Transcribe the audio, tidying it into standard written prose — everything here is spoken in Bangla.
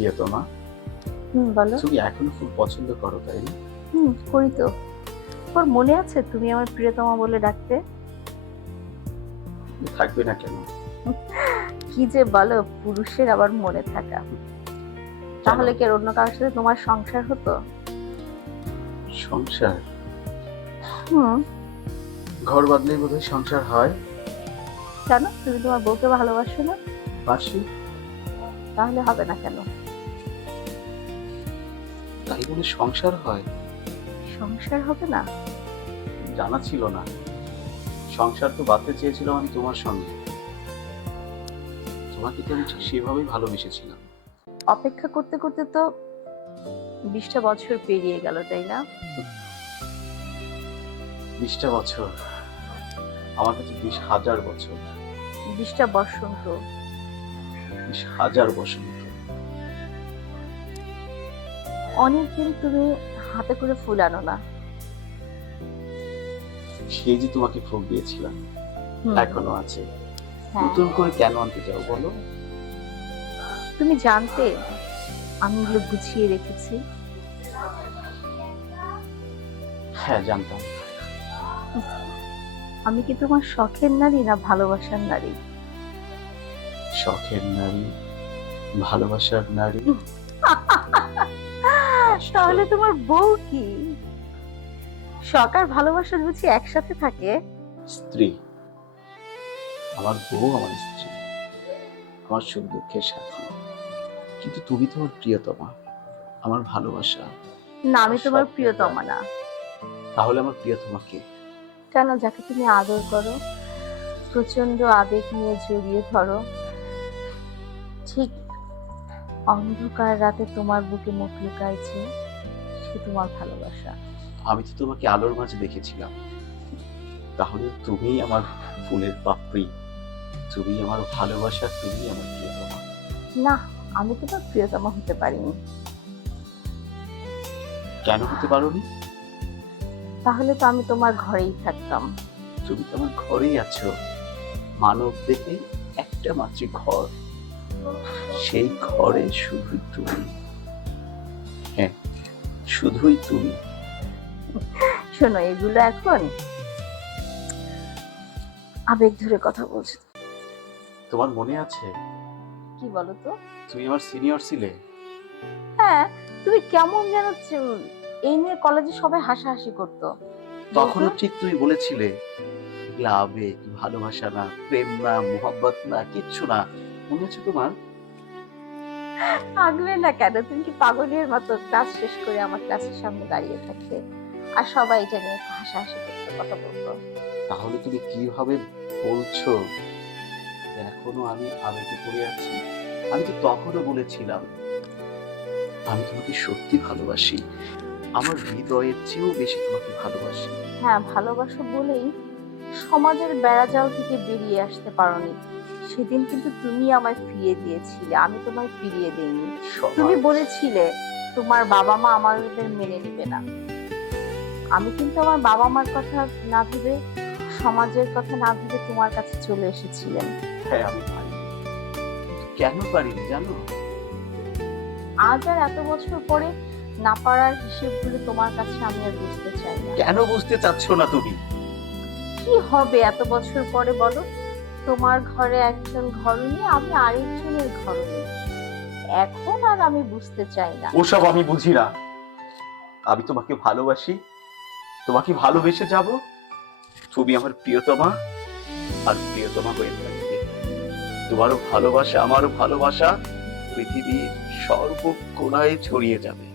প্রিয়তমা, বলো। তুমি এখনো ফুল পছন্দ করো তাই না? করি তো। তোর মনে আছে তুমি আমার প্রিয়তমা বলে ডাকতে? থাকবে না কেন? কি যে বলো, পুরুষের আবার মনে থাকা। তাহলে কি আর অন্য কারোর সাথে তোমার সংসার হতো? সংসার? হুম। ঘর বাঁধলেই বোধহয় সংসার হয়। কেন, তুমি তোমার বউকে ভালোবাসো না? বাসি? তাহলে হবে না কেন? তাই বলে সংসার হয়? সংসার হবে না? জানা ছিল না। সংসার তো বাঁধতে চেয়েছিলাম আমি তোমার সঙ্গে। তোমাকে তো আমি ঠিক সেভাবেই ভালোবেসেছিলাম। অপেক্ষা করতে করতে তো 20টা বছর পেরিয়ে গেল, তাই না? 20টা বছর আমার কাছে 20,000 বছর। 20টা বসন্ত। 20,000 বসন্ত। অনেকদিন তুমি হাতে করে ফুল আনো না। সেই যে তোমাকে ফুল দিয়েছিলাম এখনো আছে। হ্যাঁ, নতুন করে কেন আনতে চাও বলো? তুমি জানতে আমি এগুলো গুছিয়ে রেখেছি। হ্যাঁ জানতাম। আমি কি তোমার শখের নারী না ভালোবাসার নারী? শখের নারী, ভালোবাসার নারী। তাহলে তোমার বউ কি? শখ আর ভালোবাসা বুঝি একসাথে থাকে? স্ত্রী। আমার বউ আমার স্ত্রী, আমার সুখ দুঃখের সাথী। কিন্তু তুমি তো আমার প্রিয়তমা, আমার ভালোবাসা। না, আমি তোমার প্রিয়তমা না। তাহলে আমার প্রিয়তমা কে? কেন, যাকে তুমি আদর করো, প্রচন্ড আবেগ নিয়ে জড়িয়ে ধরো, ঠিক অন্ধকার রাতে তোমার বুকে মুখ লুকাইছে, সে তোমার ভালোবাসা। আমি তো তোমাকে আলোর মাঝে দেখেছিলাম। তাহলে তুমি আমার ফুলের পাপড়ি, তুমি আমার ভালোবাসা, তুমি আমার প্রিয়তমা। না, আমি তোমার প্রিয়তমা হতে পারিনি। কেন হতে পারোনি? তাহলে তো আমি তোমার ঘরেই থাকতাম। তুমি তো আমার ঘরেই আছো। মানব দেহে একটা মাত্র ঘর, সেই ঘরে শুধুই তুমি। হ্যাঁ, শুধুই তুমি। শোনো, এগুলো এখন আবেগ ধরে কথা বলছো। তোমার মনে আছে কি বলো তো? তুমি আমার সিনিয়র ছিলে? হ্যাঁ, তুমি কেমন যেন এই নিয়ে কলেজে সবাই হাসাহাসি করতো। তখনও বলতো, ঠিক তুমি বলেছিলে এগুলা আবেগ, ভালোবাসা না, প্রেম না, মোহাব্বত না, কিচ্ছু না। মনে আছে তোমার? আগলে না কেন? তুমি কি পাগলের মতো ক্লাস শেষ করে আমার ক্লাসের সামনে দাঁড়িয়ে থাকতে, আর সবাই এটা নিয়ে হাসাহাসি করতে, কথা বলতো। তাহলে তুমি কিভাবে বলছো যে এখনো আমি আবেগে পড়ে আছি? আমি তো তখনও বলেছিলাম আমি তোমাকে সত্যি ভালোবাসি, আমার হৃদয়ের চেয়েও বেশি তোমাকে ভালোবাসি। হ্যাঁ, ভালোবাসো বলেই সমাজের বেড়াজাল থেকে বেরিয়ে আসতে পারোনি। সেদিন কিন্তু তুমি আমায় ফিরিয়ে দিয়েছিলে, আমি তোমায় ফিরিয়ে দেইনি। তুমি সমাজ। বলেছিলে তোমার বাবা মা আমাদের মেনে নিবে না। আমি কিন্তু আমার বাবা মার কথা না ভেবে, সমাজের কথা না ভেবে তোমার কাছে চলে এসেছিলেন। হ্যাঁ আমি পারি। কেন পারিনি জানো? আজ আর এত বছর পরে না পারার হিসেবগুলো তোমার কাছে আমি আর বুঝতে চাই না। কেন বুঝতে চাচ্ছ না তুমি? কি হবে এত বছর পরে বলো? তোমার ঘরে একজন ঘরণী, আমি আরেকজনের ঘরণী। এখন আর আমি বুঝতে চাই না। ওসব আমি বুঝি না। আমি তোমাকে ভালোবাসি, তোমাকে ভালোবেসে যাব। তুমি আমার প্রিয়তমা, আর প্রিয়তমা হয়ে থাকবে। তোমারও ভালোবাসা, আমারও ভালোবাসা পৃথিবীর সর্বকোণায় ছড়িয়ে যাবে।